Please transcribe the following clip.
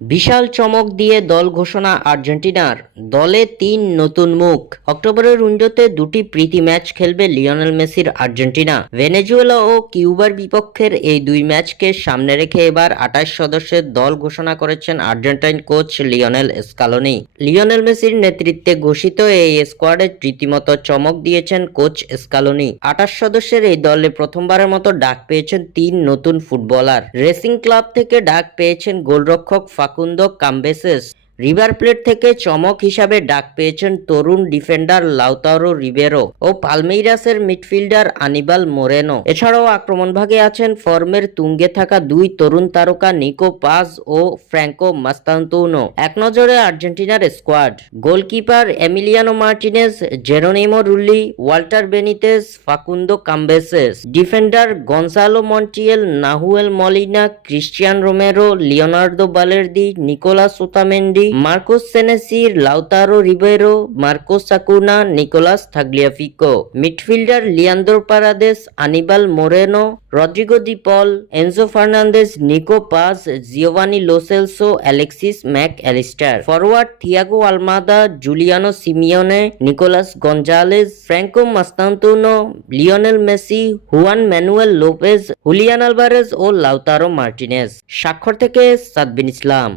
বিশাল চমক দিয়ে দল ঘোষণা আর্জেন্টিনার। দলে ৩ নতুন মুখ। অক্টোবরের উইন্ডোতে দুটি প্রীতি ম্যাচ খেলবে লিওনেল মেসির আর্জেন্টিনা। ভেনেজুয়েলা ও কিউবার বিপক্ষের এই দুই ম্যাচকে সামনে রেখে এবার ২৮ সদস্যের দল ঘোষণা করেছেন Argentine coach Lionel Scaloni. Lionel মেসির নেতৃত্বে ঘোষিত এই স্কোয়াডে রীতিমতো চমক দিয়েছেন কোচ স্কালোনি। ২৮ সদস্যের এই দলে প্রথমবারের মতো ডাক পেয়েছেন ৩ নতুন ফুটবলার। রেসিং ক্লাব থেকে ডাক পেয়েছেন গোলরক্ষক ফাকুন্দো কামবেসেস। রিভার প্লেট থেকে চমক হিসাবে ডাক পেয়েছেন তরুণ ডিফেন্ডার লাউতারো রিবেরো ও পালমেইরাসের মিডফিল্ডার আনিবাল মোরেনো। এছাড়াও আক্রমণভাগে আছেন ফর্মের তুঙ্গে থাকা দুই তরুণ তারকা নিকো পাজ ও ফ্র্যাঙ্কো মাস্তান্তুনো। এক নজরে আর্জেন্টিনার squad: goalkeeper Emiliano Martinez, Geronimo Rulli, Walter Benitez, Facundo Cambeses. Defender Gonzalo Montiel, Nahuel Molina, Cristian Romero, Leonardo Balerdi, Nicolas Otamendi, Marcos Senesi, Lautaro রিবেরো, Marcos Acuna, Nicolas Tagliafico. Midfielder Leandro Paredes, Anibal Moreno, Rodrigo de Paul, Enzo Fernandez, Nicco পাজ, Giovani Lo Celso, Alexis Mac Allister. Forward Thiago Almada, Giuliano Simeone, Nicolas Gonzalez, Franco Mastantuono, Lionel Messi, Juan Manuel Lopez, Julian Alvarez ও Lautaro Martinez. স্বাক্ষর থেকে সাদবিন ইসলাম।